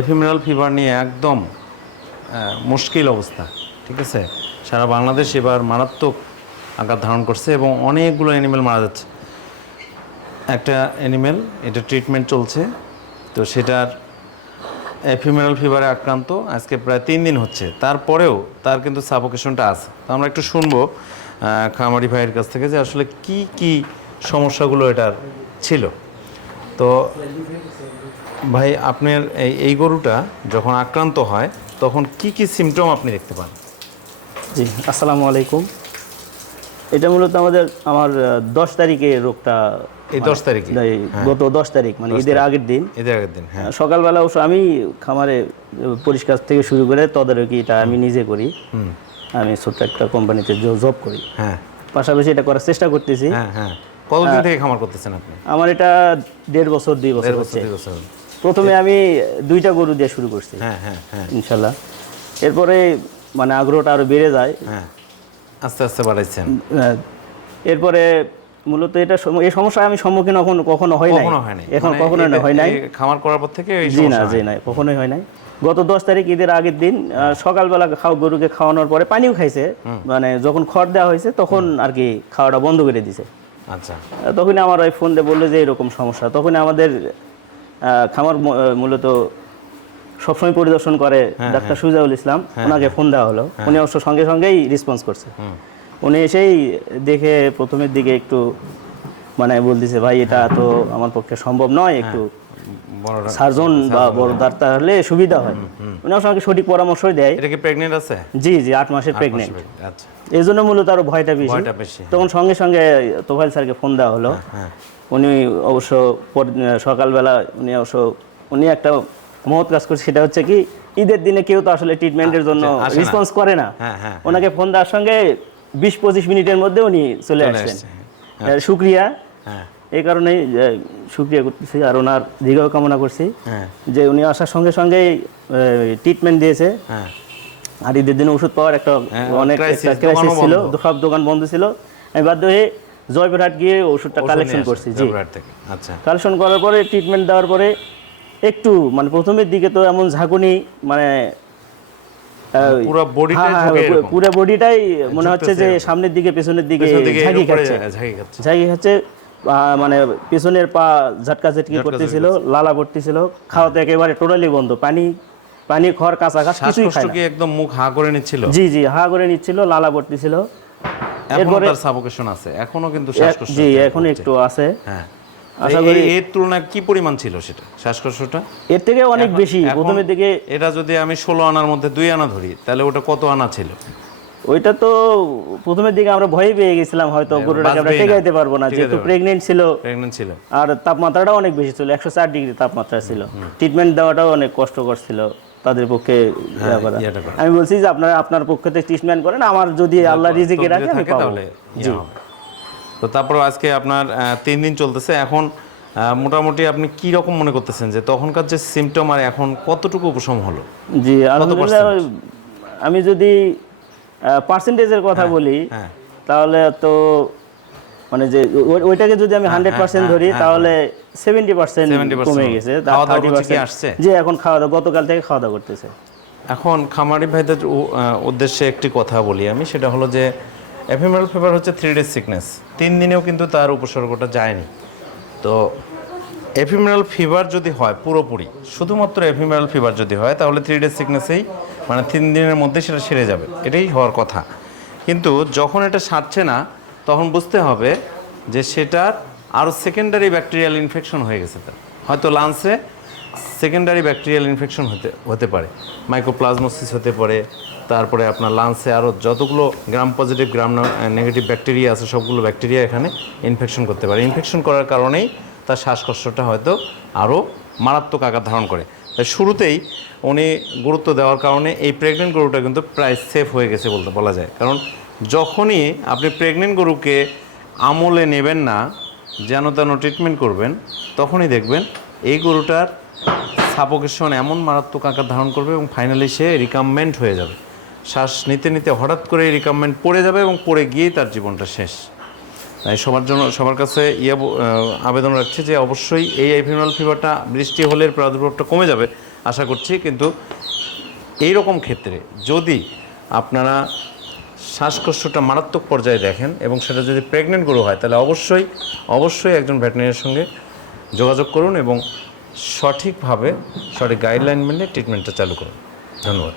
Ephemeral fever নিয়ে একদম মুশকিল অবস্থা, ঠিক আছে? সারা বাংলাদেশ এবার মারাত্মক আকার ধারণ করছে এবং অনেকগুলো অ্যানিমেল মারা যাচ্ছে। একটা অ্যানিমেল এটা ট্রিটমেন্ট চলছে, তো সেটার এফিমেরাল ফিভারে আক্রান্ত, আজকে প্রায় তিন দিন হচ্ছে। তারপরেও তার কিন্তু সাফোকেশনটা আছে। তো আমরা একটু শুনব খামারি ভাইয়ের কাছ থেকে যে আসলে কি কি সমস্যাগুলো এটার ছিল। তো ভাই আপনার এই এই গরুটা যখন আক্রান্ত হয় তখন কি কি সিমটম আপনি দেখতে পান? জি আসসালামু আলাইকুম। এটা মূলত আমাদের আমার দশ তারিখে রোগটা এই দশ তারিখে? এই গত দশ তারিখ মানে ঈদের আগের দিন। এদের আগের দিন হ্যাঁ। সকালবেলা অবশ্য আমি খামারে পরিষ্কার থেকে শুরু করে তদারকিটা আমি নিজে করি। আমি ছোট্ট একটা কোম্পানিতে জব করি। হ্যাঁ। পাশাপাশি এটা করার চেষ্টা করতেছি। হ্যাঁ হ্যাঁ। কতদিন থেকে খামার করতেছেন আপনি? আমার এটা দেড় বছর দুই বছর হচ্ছে। প্রথমে আমি দুইটা গরু দিয়ে শুরু করছি। হ্যাঁ হ্যাঁ হ্যাঁ। ইনশাল্লাহ। এরপরে মানে আগ্রহটা আরও বেড়ে যায়। হ্যাঁ। আস্তে আস্তে বাড়াইছেন। এরপরে মূলত এটা এই সমস্যা আমি সম্মুখীন এখন কখনো হয় নাই। এখন মানে কখনো হয় নাই। খামার করার পর থেকে এই জি না সমস্যা জি নাই কখনোই হয় নাই। গত দশ তারিখ ঈদের আগের দিন সকালবেলা খাও গরুকে খাওয়ানোর পরে পানিও খাইছে। মানে যখন খড় দেওয়া হয়েছে তখন আর কি খাওয়াটা বন্ধ করে দিছে। আচ্ছা। আহ, তখনই আমার ওই ফোন দিয়ে বলল যে এরকম সমস্যা। তখন আমাদের খামার মূলত সবসময় পরিদর্শন করে হ্যাঁ, ডাক্তার সুজাউল ইসলাম। ওনাকে ফোন দেওয়া হলো। উনি অবশ্য সঙ্গে সঙ্গেই রেসপন্স করছে। উনি এসেই দেখে প্রথমের দিকে একটু মানে বলতেছে ভাই এটা তো আমার পক্ষে সম্ভব নয় একটু সার্জন বা বড় ডাক্তার হলে সুবিধা হয়। উনি সঙ্গে সঠিক পরামর্শই দেয়। এটা কি প্রেগনেন্ট আছে? জি জি আট মাসের প্রেগনেন্ট আচ্ছা। এই জন্য মূলত আরও ভয়টা বেশি। ভয়টা বেশি তখন সঙ্গে সঙ্গে তোফাইল স্যারকে ফোন দেওয়া হলো। হ্যাঁ উনি অবশ্য সকালবেলা উনি অবশ্য উনি একটা মহৎ কাজ করছে। সেটা হচ্ছে কি ঈদের দিনে কেউ তো আসলে ট্রিটমেন্টের জন্য রেসপন্স করে না। হ্যাঁ, হ্যাঁ, ওনাকে ফোন দেওয়ার সঙ্গে বিশ পঁচিশ মিনিটের মধ্যে উনি চলে আসছেন। হ্যাঁ। এই কারণেই যে, শুক্রিয়া করতেছি আর ওনার দীর্ঘ কামনা করছি। হ্যাঁ। যে উনি আসার সঙ্গে সঙ্গেই ট্রিটমেন্ট দিয়েছে। হ্যাঁ। আর ঈদের দিনে ওষুধ পাওয়ার একটা হ্যাঁ, অনেক ক্রাইসিস ছিল। সব দোকান বন্ধ ছিল। আমি বাধ্য হয়ে জয়পুরহাট গিয়ে ওষুধটা কালেকশন করছি জি। আচ্ছা। কালেকশন করার পরে ট্রিটমেন্ট দেওয়ার পরে একটু মানে প্রথমের দিকে তো এমন ঝাঁকুনি মানে আহ, পুরো বডিটাই মনে হচ্ছে যে সামনের দিকে পেছনের দিকে ঝাঁকি খাচ্ছে। ঝাঁকি খাচ্ছে। মানে পেছনের পা ঝটকা ঝটকি করতেছিল লালা পড়তেছিল খাওয়াতে একেবারে টোটালি বন্ধ পানি পানি খড় কাঁচা ঘাস কিছুই খায় কি একদম মুখ হা করে নিচ্ছিল? জি জি হা করে নিচ্ছিল লালা পড়তেছিল এখনও এরপরে- সাফোকেশন আছে এখনও কিন্তু শ্বাসকষ্ট জি এখন একটু আছে। হ্যাঁ। আশা করি- এর তুলনায় কি পরিমাণ ছিল সেটা শ্বাসকষ্টটা? এর থেকে অনেক বেশি প্রথমের দিকে এটা যদি আমি ষোলো আনার মধ্যে দুই আনা ধরি তাহলে ওটা কত আনা ছিল? ওইটা তো প্রথমের দিকে আমরা ভয় পেয়ে গেছিলাম হয়তো গরুটাকে আমরা টেকাইতে পারব না যেহেতু প্রেগনেন্ট ছিল। প্রেগনেন্ট ছিল। আর তাপমাত্রাটা অনেক বেশি ছিল একশো চার ডিগ্রি তাপমাত্রা ছিল। ট্রিটমেন্ট দেওয়াটাও অনেক কষ্টকর ছিল তাদের পক্ষে করা। আমি বলছি যে আপনারা আপনার পক্ষে থেকে ট্রিটমেন্ট করেন আমার যদি আল্লাহ রিজিকে রাখে আমি পাবো। তো তারপর আজকে আপনার তিন দিন চলতেছে। এখন মোটামুটি আপনি কি রকম মনে করতেছেন যে তখনকার যে সিমটম আর এখন কতটুকু উপশম হলো? জি আলহামদুলিল্লাহ আমি যদি পার্সেন্টেজের কথা বলি হ্যাঁ। তাহলে তো মানে যে ওইটাকে যদি আমি হান্ড্রেড পার্সেন্ট ধরি তাহলে সেভেন্টি পার্সেন্ট 70% কমে গেছে? যে এখন খাওয়া দাওয়া গতকাল থেকে খাওয়া দাওয়া করতেছে। এখন খামারি ভাইদের উদ্দেশ্যে একটি কথা বলি আমি সেটা হলো যে এফএমএল ফিভার হচ্ছে থ্রি ডেজ সিকনেস তিন দিনেও কিন্তু তার উপসর্গটা যায়নি। তো এফিমেরাল ফিভার যদি হয় পুরোপুরি শুধুমাত্র এফিমেরাল ফিভার যদি হয় তাহলে থ্রি ডেজ সিকনেসেই মানে তিন দিনের মধ্যে সেটা সেরে যাবে। এটাই হওয়ার কথা। কিন্তু যখন এটা সারছে না, তখন বুঝতে হবে যে সেটার আরও সেকেন্ডারি ব্যাকটেরিয়াল ইনফেকশন হয়ে গেছে তার। হয়তো লাঞ্চে সেকেন্ডারি ব্যাকটেরিয়াল ইনফেকশন হতে হতে পারে। মাইক্রোপ্লাজমোসিস হতে পারে। তারপরে আপনার লাংসে আরও যতগুলো gram positive gram negative bacteria আছে, সবগুলো ব্যাকটেরিয়া এখানে ইনফেকশন করতে পারে। ইনফেকশন করার কারণেই তার শ্বাসকষ্টটা হয়তো আরও মারাত্মক আকার ধারণ করে। শুরুতেই উনি গুরুত্ব দেওয়ার কারণে এই প্রেগনেন্ট গরুটা কিন্তু প্রায় সেফ হয়ে গেছে বলতে বলা যায়। কারণ যখনই আপনি প্রেগনেন্ট গরুকে আমলে নেবেন না, যেন তেন ট্রিটমেন্ট করবেন, তখনই দেখবেন এই গরুটার সাপোকেশন এমন মারাত্মক আকার ধারণ করবে এবং ফাইনালি সে রিকামমেন্ট হয়ে যাবে। শ্বাস নিতে নিতে হঠাৎ করে রিকামমেন্ট পড়ে যাবে এবং পড়ে গিয়েই তার জীবনটা শেষ। তাই সবার জন্য, সবার কাছে ইয়ে আবেদন রাখছি যে অবশ্যই এই এভিনাল ফিভারটা বৃষ্টি হলে প্রাদুর্ভাবটা কমে যাবে, আশা করছি। কিন্তু এই রকম ক্ষেত্রে যদি আপনারা শ্বাসকষ্টটা মারাত্মক পর্যায়ে দেখেন এবং সেটা যদি প্রেগনেন্ট গরু হয়, তাহলে অবশ্যই অবশ্যই একজন ভেটেরিনারির সঙ্গে যোগাযোগ করুন এবং সঠিকভাবে, সঠিক গাইডলাইন মেনে ট্রিটমেন্টটা চালু করুন। ধন্যবাদ।